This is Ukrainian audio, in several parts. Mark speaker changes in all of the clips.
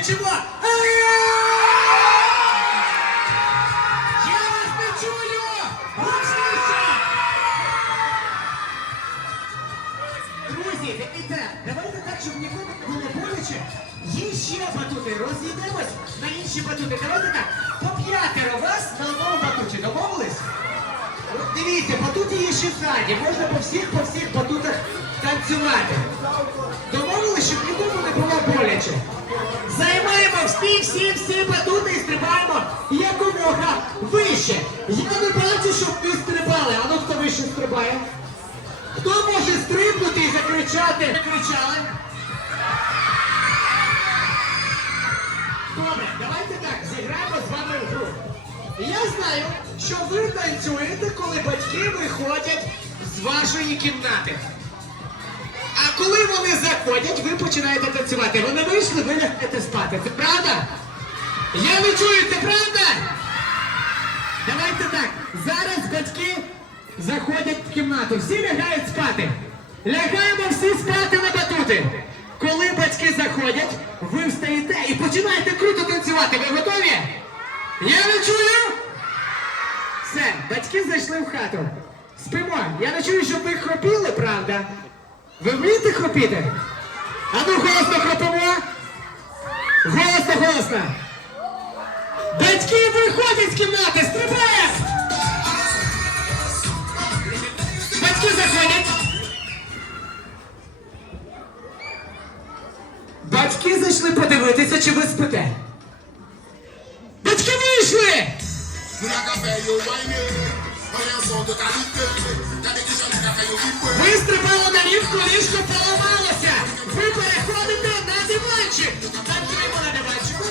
Speaker 1: кричимо. «А!» Я вас не чую! Гучніше! Друзі, дивіться, давайте так, щоб нікому не було боляче. Є ще батути, розійдемось на інші батути. Давайте так, по п'ятеро вас на одному батуті. Домовились? От Дивіться, батути є ще ззаді. Можна по всіх, по всіх батутах танцювати. Домовились, щоб нікому не було боляче. Займаємо всі, всі, всі батути і стрибаємо якомога вище. Я не бачу, щоб ви стрибали. А ну хто вище стрибає? Хто може стрибнути і закричати? Кричали? Добре, давайте так, зіграємо з вами в гру. Я знаю, що ви танцюєте, коли батьки виходять з вашої кімнати. А коли вони заходять, ви починаєте танцювати. Вони вийшли, ви лягаєте спати. Це правда? Я не чую, це правда? Давайте так. Зараз батьки заходять в кімнату. Всі лягають спати. Лягаємо всі спати на батути. Коли батьки заходять, ви встаєте і починаєте круто танцювати. Ви готові? Я не чую. Все, батьки зайшли в хату. Спимо. Я не чую, щоб ви хропіли, правда? Ви вмієте хропіти? А ну голосно хропимо. Голосно, голосно. Батьки виходять з кімнати, стрибаємо! Батьки заходять. Батьки зайшли подивитися, чи ви спите. Батьки вийшли!
Speaker 2: Una café yo baile, oye son de caliente, caliente yo una café yo vivo.
Speaker 1: Ви стрибали на ліжко, ліжко поламалося! Ви переходите на диванчик! На диванчику!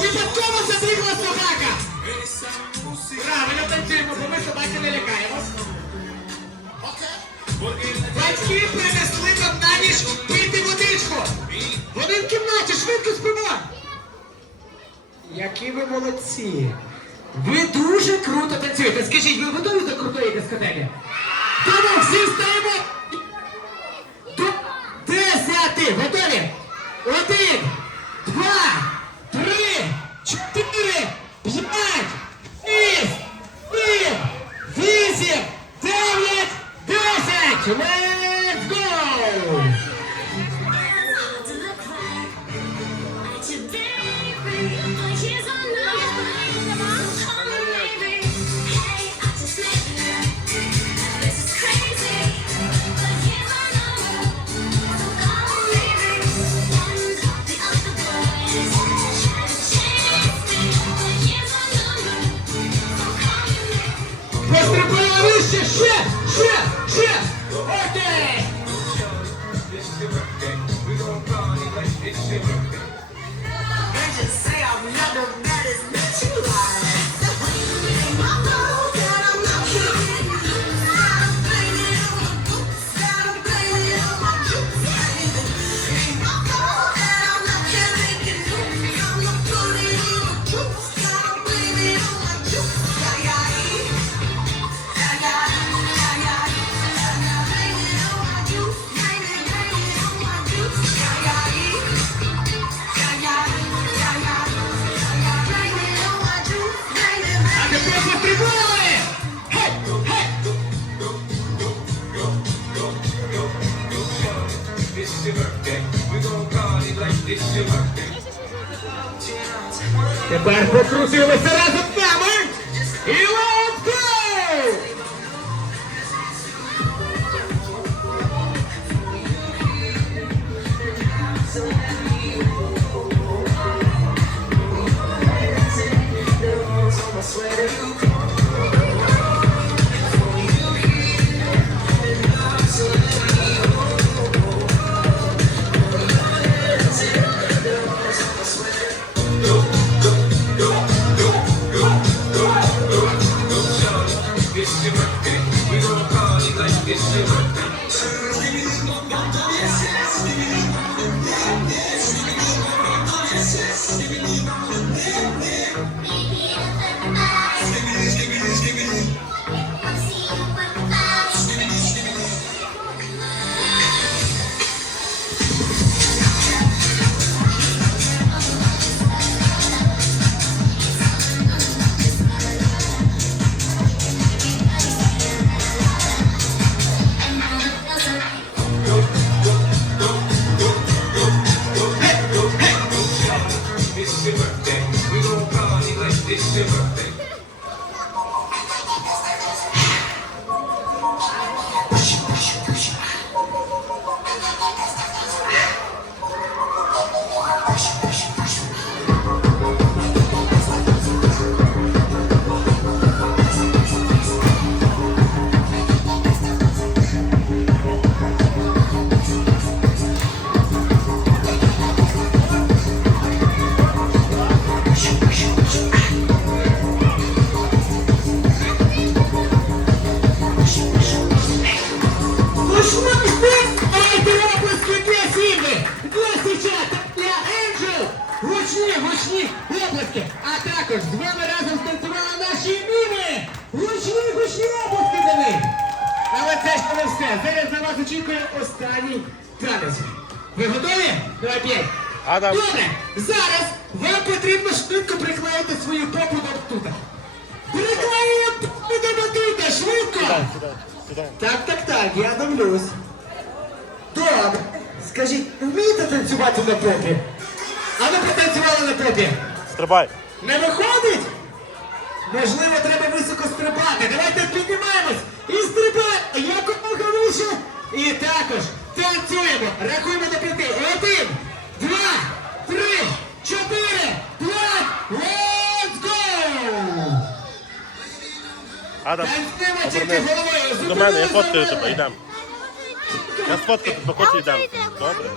Speaker 1: Випадково забігла собака! Правильно танцюємо, бо ми собаки не лякаємось. Батьки принесли нам на ніч пити водичку! Вони в кімнаті, швидко спимо! Які ви молодці! Ви дуже круто танцюєте. Скажіть, ви готові до крутої дискотеки? Тому всі встаємо! До десяти! Готові? Один, Тепер покрутилися разом з
Speaker 3: нами! І Thank you. birthday. We gon' party like this your birthday.
Speaker 1: Також з вами разом станцювали наші міми! Гучні, гучні обласки для них! Але це ще не все. Зараз на вас очікує останній танець. Ви готові? Давай п'ять.
Speaker 4: Адам.
Speaker 1: Добре, зараз вам потрібно швидко приклеїти свою попу до батута. Приклеїмо попу до батута, швидко! Так, так, так, я дивлюсь. Добре. Скажіть, вмієте танцювати на попі? А ви потанцювали на попі?
Speaker 4: Стрибай.
Speaker 1: Не виходить? Можливо, треба високо стрибати. Давайте піднімаємось і стрибаємо якомога вище. І також танцюємо. Рахуємо до п'яти. Один, два, три, чотири, п'ять. Let's go!
Speaker 4: Адам,
Speaker 1: Танцюємо тільки
Speaker 4: повернись.
Speaker 1: головою.
Speaker 4: До мене, я
Speaker 1: Зупинились
Speaker 4: фоткаю
Speaker 1: за
Speaker 4: тебе, йдемо. Я сфоткаю тебе, хочу йдемо. Добре?